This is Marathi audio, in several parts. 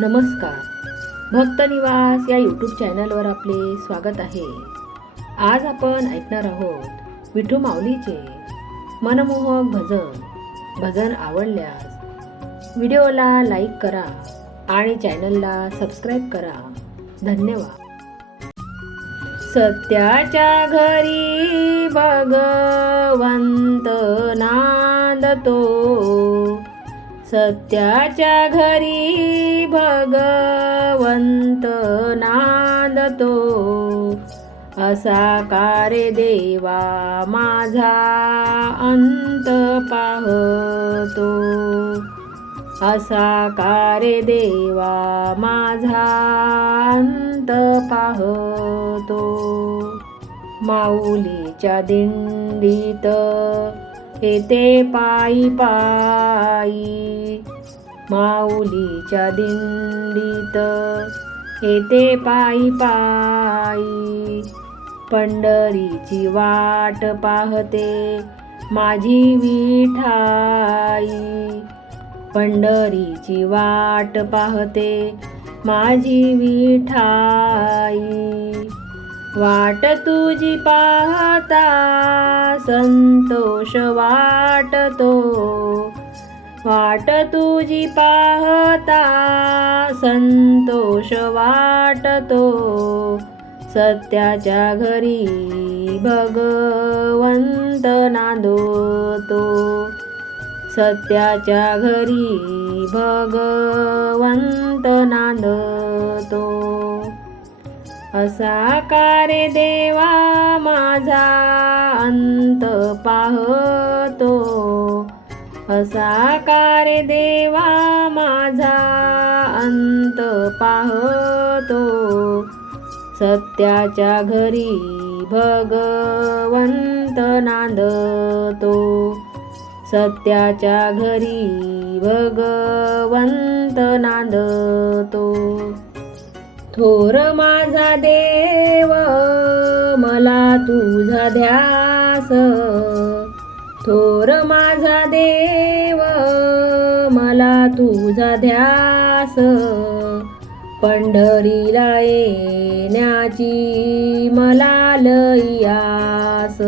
नमस्कार. भक्त निवास या यूट्यूब चॅनलवर आपले स्वागत आहे. आज आपण ऐकणार आहोत विठू माऊलीचे मनमोहक भजन. भजन आवडल्यास व्हिडिओला लाईक करा आणि चॅनलला सबस्क्राईब करा. धन्यवाद. सत्याच्या घरी भगवंत नांदतो. सत्याच्या घरी भगवंत नांदतो. असा कारे देवा माझा अंत पाहतो. असा कारे देवा माझा अंत पाहतो. माऊलीच्या दिंडीत येते पायी पायी माऊलीच्या दिंडीत. येते पायी पायी. पंढरीची वाट पाहते माझी विठाई. पंढरीची वाट पाहते माझी विठाई. वाट तुझी पाहता संतोष वाटतो. वाट तुझी पाहता संतोष वाटतो. सत्याच्या घरी भगवंत नांदतो. सत्याच्या घरी भगवंत नांदतो. असा कारे देवा माझा अंत पाहतो असा कारे देवा माझा अंत पाहतो. सत्याच्या घरी भगवंत नांदतो. सत्याच्या घरी भगवंत नांदतो. थोर माझा देव मला तुझा ध्यास थोर माझा देव मला तुझा ध्यास. पंढरीला येण्याची मला लयास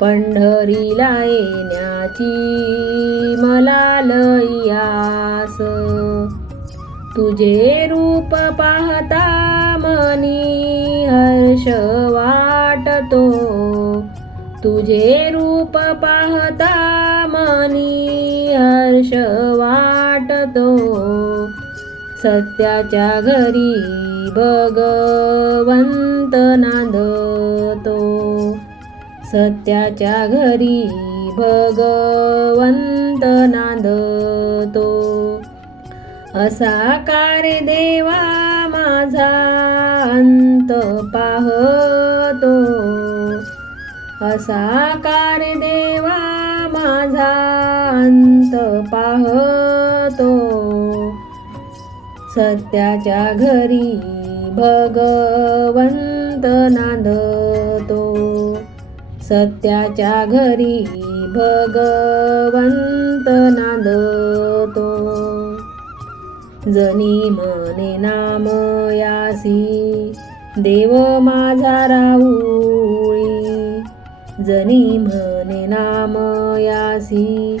पंढरीला येण्याची मला लयास तुझे रूप पाहता मनी हर्ष वाटतो. तुझे रूप पाहता मनी हर्ष वाटतो. सत्याच्या घरी भगवंत नांदतो. सत्याच्या घरी भगवंत नांदतो. असा कार्य देवा माझा अंत पाहतो. असा कारे देवा माझा अंत पाहतो. सत्याच्या घरी भगवंत नांदतो. सत्याच्या घरी भगवंत नांदतो. जनी मने नाम यासी देव माझा राहू. जनी म्हणे नाम यासी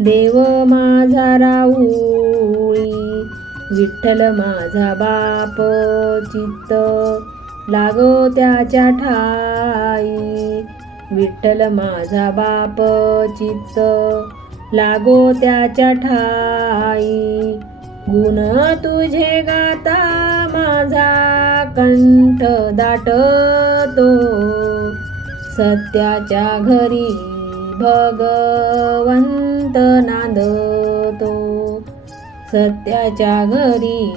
देव माझा राऊळी विठ्ठल माझा बाप चित्त लागो त्याच्या ठाई. विठ्ठल माझा बाप चित्त लागो त्याच्या ठाई. गुण तुझे गाता माझा कंठ दाटतो. सत्याच्या घरी भगवंत नांदतो. सत्याच्या घरी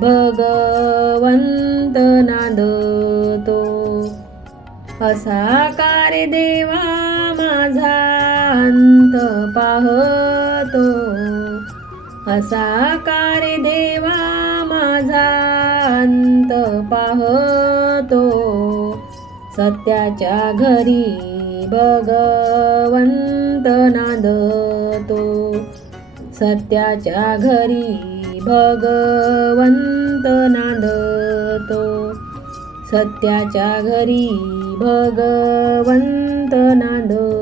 भगवंत नांदतो. असा कारे देवा माझा अंत पाहतो. असा कारे देवा माझा अंत पाहतो. सत्याच्या घरी भगवंत नांदतो. सत्याच्या घरी भगवंत नांदतो. सत्याच्या घरी भगवंत नांदतो.